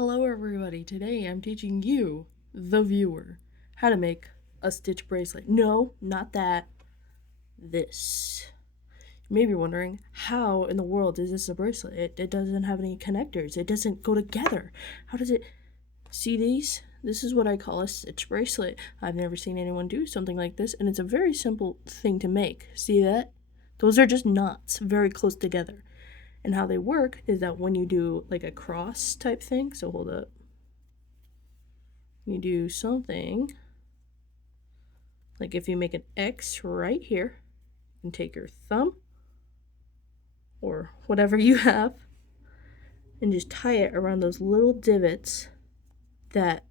Hello everybody, today I'm teaching you, the viewer, how to make a stitch bracelet. No, not that. This. You may be wondering, how in the world is this a bracelet? It doesn't have any connectors. It doesn't go together. How does it... See these? This is what I call a stitch bracelet. I've never seen anyone do something like this, and it's a very simple thing to make. See that? Those are just knots, very close together. And how they work is that when you do like a cross type thing, so hold up. You do something like if you make an X right here, and take your thumb or whatever you have and just tie it around those little divots that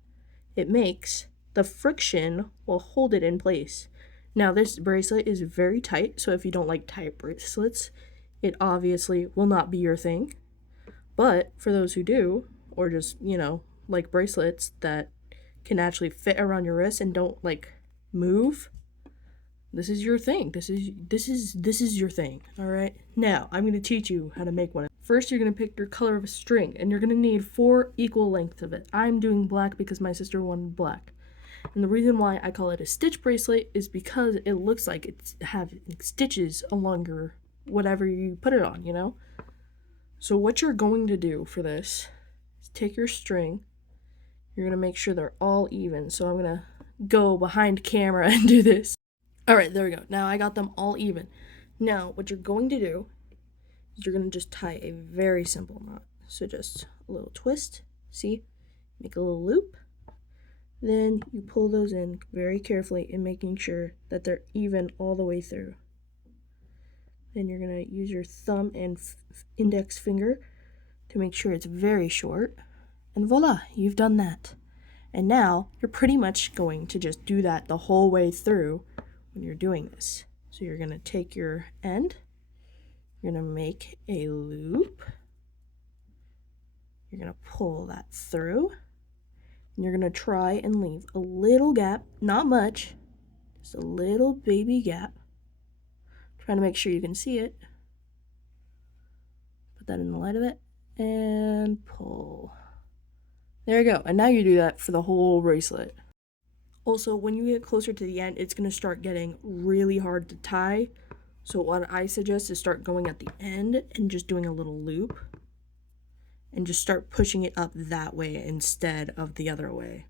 it makes, the friction will hold it in place. Now this bracelet is very tight, so if you don't like tight bracelets, it obviously will not be your thing. But for those who do, or just, like bracelets that can actually fit around your wrist and don't like move, this is your thing. This is your thing. All right. Now I'm going to teach you how to make one. First, you're going to pick your color of a string, and you're going to need 4 equal lengths of it. I'm doing black because my sister wanted black. And the reason why I call it a stitch bracelet is because it looks like it's having stitches along your whatever you put it on, So what you're going to do for this is take your string. You're going to make sure they're all even. So I'm going to go behind camera and do this. All right, there we go. Now I got them all even. Now what you're going to do is you're going to just tie a very simple knot. So just a little twist. See? Make a little loop. Then you pull those in very carefully and making sure that they're even all the way through. Then you're going to use your thumb and index finger to make sure it's very short. And voila, you've done that. And now you're pretty much going to just do that the whole way through when you're doing this. So you're going to take your end, you're going to make a loop, you're going to pull that through, and you're going to try and leave a little gap, not much, just a little baby gap. Trying to make sure you can see it. Put that in the light of it and pull. There you go. And now you do that for the whole bracelet. Also, when you get closer to the end, it's going to start getting really hard to tie. So what I suggest is start going at the end and just doing a little loop. And just start pushing it up that way instead of the other way.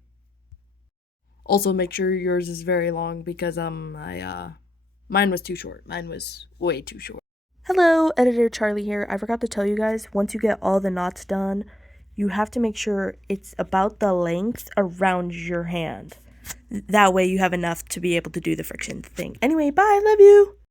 Also, make sure yours is very long because mine was too short. Mine was way too short. Hello, Editor Charlie here. I forgot to tell you guys, once you get all the knots done, you have to make sure it's about the length around your hand. That way you have enough to be able to do the friction thing. Anyway, bye, love you!